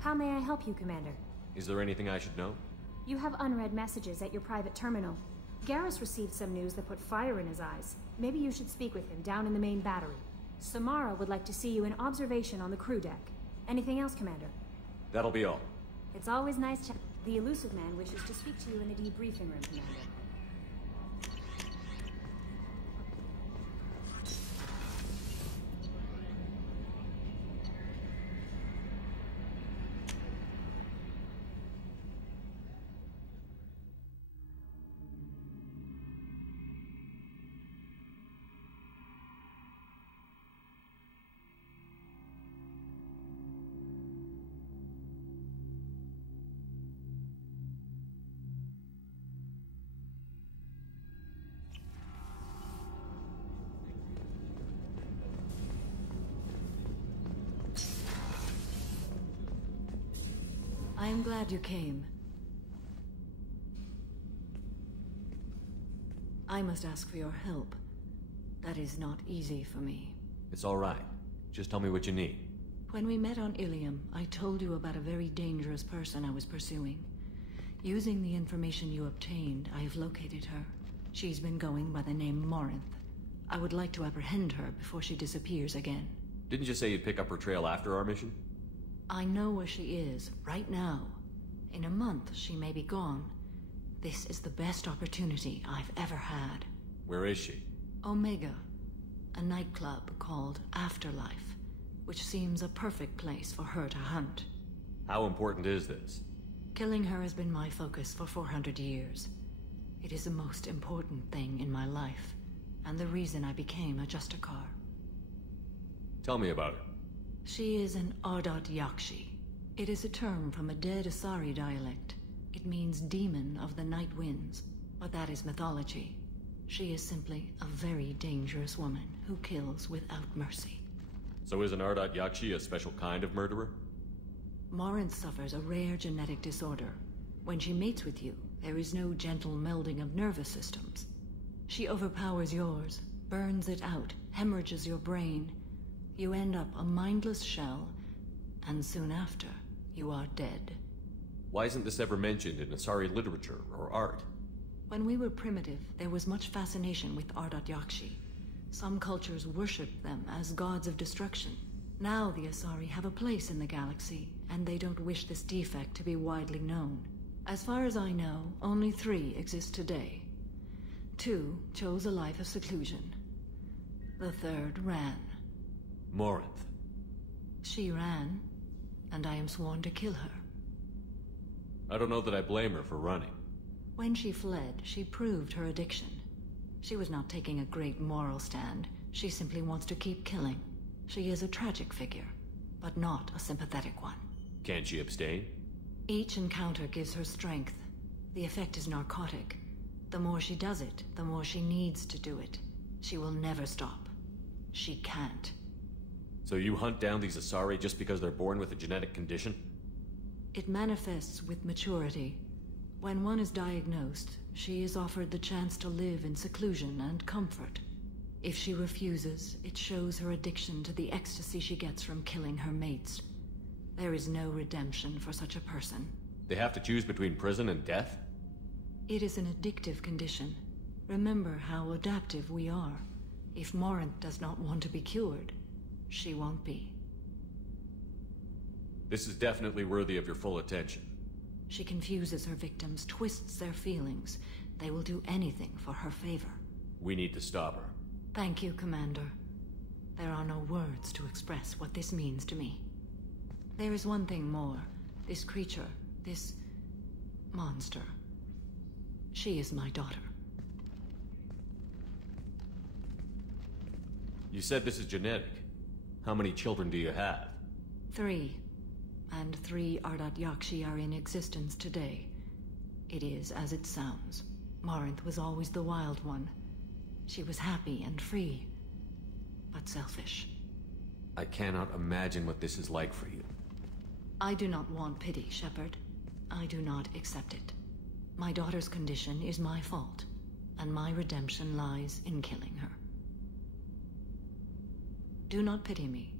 How may I help you, Commander? Is there anything I should know? You have unread messages at your private terminal. Garrus received some news that put fire in his eyes. Maybe you should speak with him down in the main battery. Samara would like to see you in observation on the crew deck. Anything else, Commander? That'll be all. It's always nice to... The elusive man wishes to speak to you in the debriefing room, Commander. I am glad you came. I must ask for your help. That is not easy for me. It's all right. Just tell me what you need. When we met on Ilium, I told you about a very dangerous person I was pursuing. Using the information you obtained, I have located her. She's been going by the name Morinth. I would like to apprehend her before she disappears again. Didn't you say you'd pick up her trail after our mission? I know where she is, right now. In a month, she may be gone. This is the best opportunity I've ever had. Where is she? Omega, a nightclub called Afterlife, which seems a perfect place for her to hunt. How important is this? Killing her has been my focus for 400 years. It is the most important thing in my life, and the reason I became a Justicar. Tell me about her. She is an Ardat Yakshi. It is a term from a dead Asari dialect. It means demon of the night winds, but that is mythology. She is simply a very dangerous woman who kills without mercy. So is an Ardat Yakshi a special kind of murderer? Morinth suffers a rare genetic disorder. When she mates with you, there is no gentle melding of nervous systems. She overpowers yours, burns it out, hemorrhages your brain. You end up a mindless shell, and soon after, you are dead. Why isn't this ever mentioned in Asari literature or art? When we were primitive, there was much fascination with Ardat Yakshi. Some cultures worshipped them as gods of destruction. Now the Asari have a place in the galaxy, and they don't wish this defect to be widely known. As far as I know, only 3 exist today. 2 chose a life of seclusion. The 3rd ran. Morinth. She ran, and I am sworn to kill her. I don't know that I blame her for running. When she fled, she proved her addiction. She was not taking a great moral stand. She simply wants to keep killing. She is a tragic figure, but not a sympathetic one. Can't she abstain? Each encounter gives her strength. The effect is narcotic. The more she does it, the more she needs to do it. She will never stop. She can't. So you hunt down these Asari just because they're born with a genetic condition? It manifests with maturity. When one is diagnosed, she is offered the chance to live in seclusion and comfort. If she refuses, it shows her addiction to the ecstasy she gets from killing her mates. There is no redemption for such a person. They have to choose between prison and death? It is an addictive condition. Remember how adaptive we are. If Morinth does not want to be cured, she won't be. This is definitely worthy of your full attention. She confuses her victims, twists their feelings. They will do anything for her favor. We need to stop her. Thank you, Commander. There are no words to express what this means to me. There is one thing more. This creature, this monster. She is my daughter. You said this is genetic. How many children do you have? 3. And 3 Ardat Yakshi are in existence today. It is as it sounds. Morinth was always the wild one. She was happy and free, but selfish. I cannot imagine what this is like for you. I do not want pity, Shepard. I do not accept it. My daughter's condition is my fault, and my redemption lies in killing her. Do not pity me.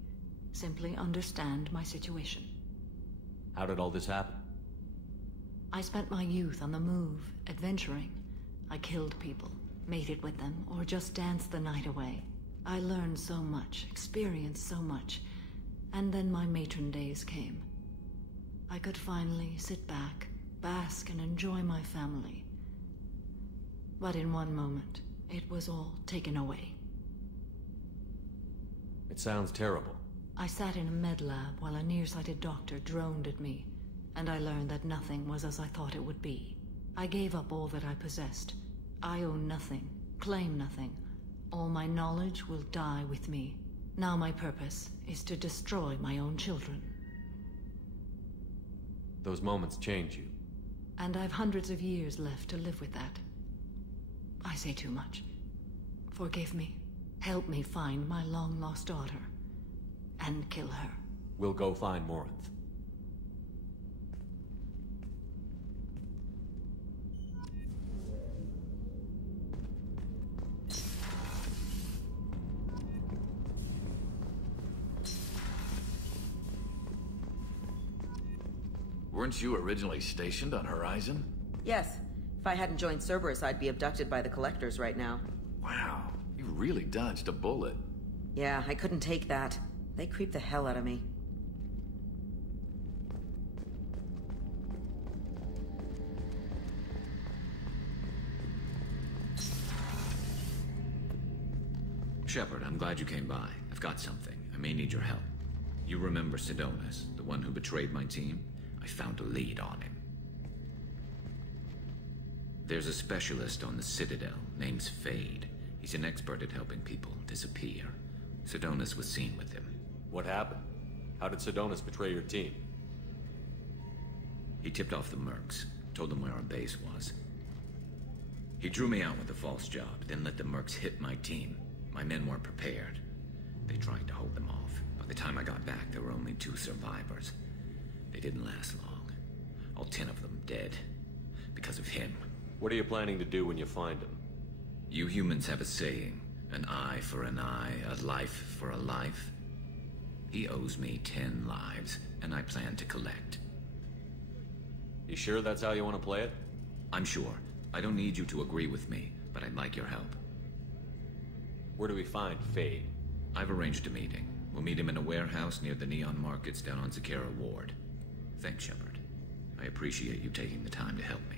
Simply understand my situation. How did all this happen? I spent my youth on the move, adventuring. I killed people, mated with them, or just danced the night away. I learned so much, experienced so much, and then my matron days came. I could finally sit back, bask and enjoy my family. But in one moment, it was all taken away. It sounds terrible. I sat in a med lab while a nearsighted doctor droned at me, and I learned that nothing was as I thought it would be. I gave up all that I possessed. I own nothing, claim nothing. All my knowledge will die with me. Now my purpose is to destroy my own children. Those moments change you. And I've hundreds of years left to live with that. I say too much. Forgive me. Help me find my long-lost daughter. And kill her. We'll go find Morinth. Weren't you originally stationed on Horizon? Yes. If I hadn't joined Cerberus, I'd be abducted by the Collectors right now. Wow, you really dodged a bullet. Yeah, I couldn't take that. They creeped the hell out of me. Shepard, I'm glad you came by. I've got something. I may need your help. You remember Sidonus, the one who betrayed my team? I found a lead on him. There's a specialist on the Citadel, name's Fade. He's an expert at helping people disappear. Sidonus was seen with him. What happened? How did Sidonus betray your team? He tipped off the mercs, told them where our base was. He drew me out with a false job, then let the mercs hit my team. My men weren't prepared. They tried to hold them off. By the time I got back, there were only 2 survivors. They didn't last long. All 10 of them dead. Because of him. What are you planning to do when you find him? You humans have a saying. An eye for an eye, a life for a life. He owes me 10 lives, and I plan to collect. You sure that's how you want to play it? I'm sure. I don't need you to agree with me, but I'd like your help. Where do we find Fade? I've arranged a meeting. We'll meet him in a warehouse near the Neon Markets down on Zakera Ward. Thanks, Shepard. I appreciate you taking the time to help me.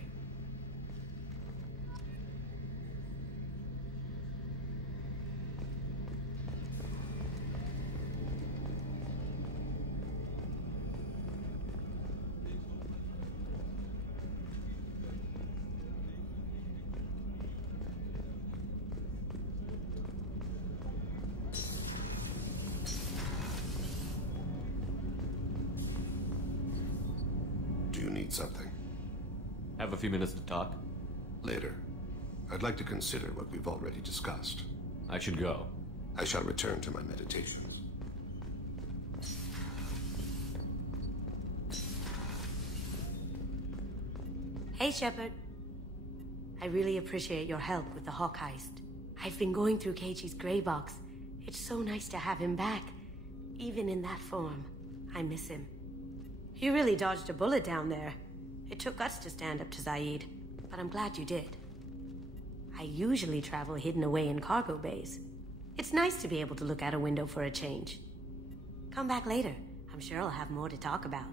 Something. Have a few minutes to talk? Later. I'd like to consider what we've already discussed. I should go. I shall return to my meditations. Hey, Shepard. I really appreciate your help with the Hawk heist. I've been going through Keiichi's gray box. It's so nice to have him back, even in that form. I miss him. You really dodged a bullet down there. It took guts to stand up to Zaid, but I'm glad you did. I usually travel hidden away in cargo bays. It's nice to be able to look out a window for a change. Come back later. I'm sure I'll have more to talk about.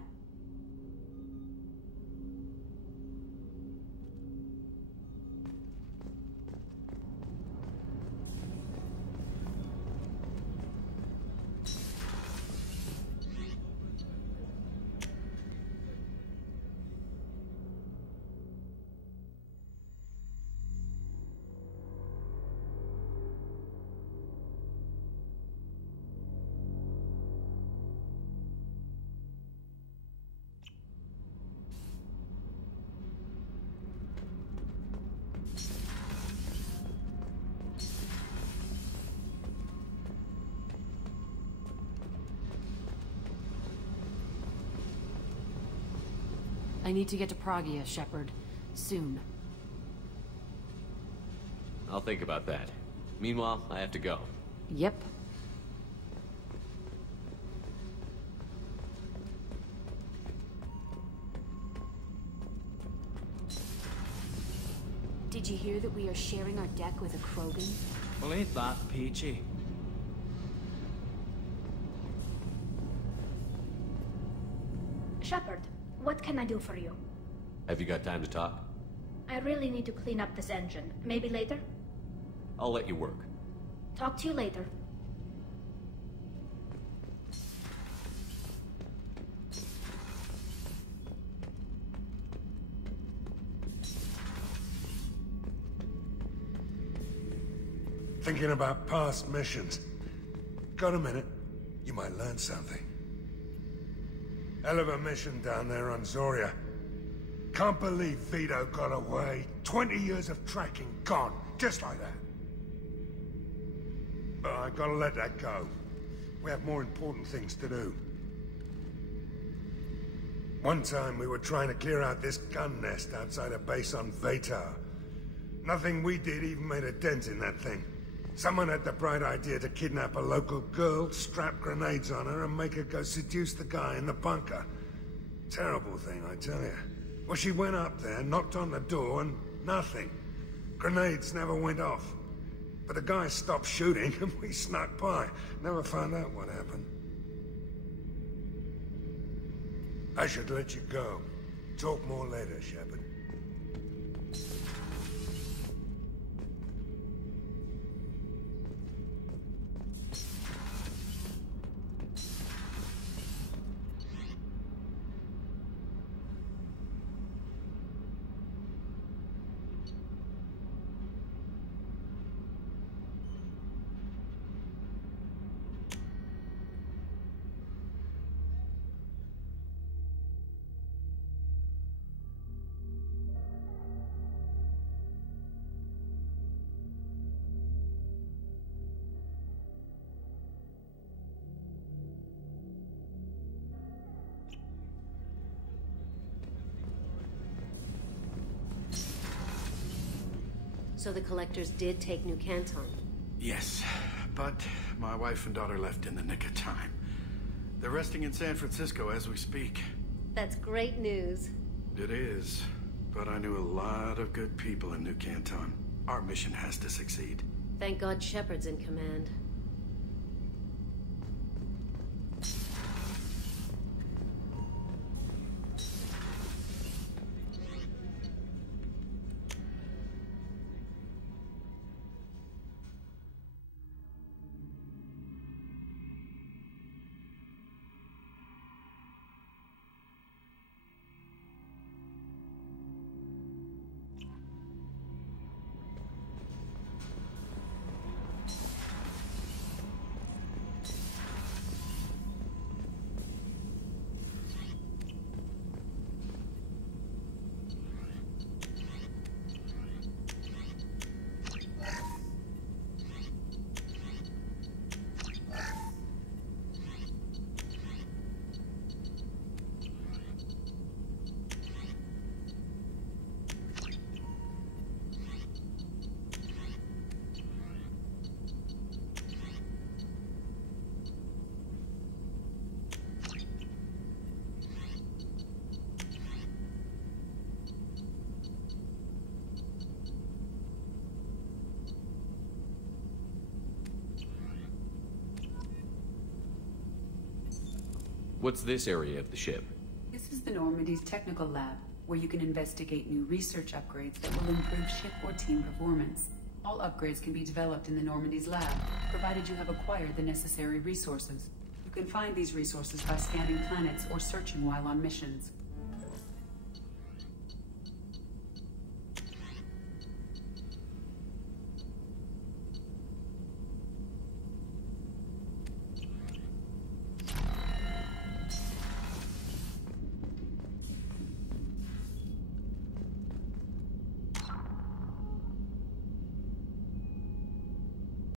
I need to get to Pragia, Shepard. Soon. I'll think about that. Meanwhile, I have to go. Yep. Did you hear that we are sharing our deck with a Krogan? Well, ain't that peachy? Shepard, what can I do for you? Have you got time to talk? I really need to clean up this engine. Maybe later? I'll let you work. Talk to you later. Thinking about past missions. Got a minute? You might learn something. Hell of a mission down there on Zoria. Can't believe Vito got away. 20 years of tracking gone, just like that. But I gotta let that go. We have more important things to do. One time we were trying to clear out this gun nest outside a base on Vatar. Nothing we did even made a dent in that thing. Someone had the bright idea to kidnap a local girl, strap grenades on her, and make her go seduce the guy in the bunker. Terrible thing, I tell you. Well, she went up there, knocked on the door, and nothing. Grenades never went off. But the guy stopped shooting, and we snuck by. Never found out what happened. I should let you go. Talk more later, Shepard. So the Collectors did take New Canton? Yes, but my wife and daughter left in the nick of time. They're resting in San Francisco as we speak. That's great news. It is, but I knew a lot of good people in New Canton. Our mission has to succeed. Thank God Shepard's in command. What's this area of the ship? This is the Normandy's technical lab, where you can investigate new research upgrades that will improve ship or team performance. All upgrades can be developed in the Normandy's lab, provided you have acquired the necessary resources. You can find these resources by scanning planets or searching while on missions.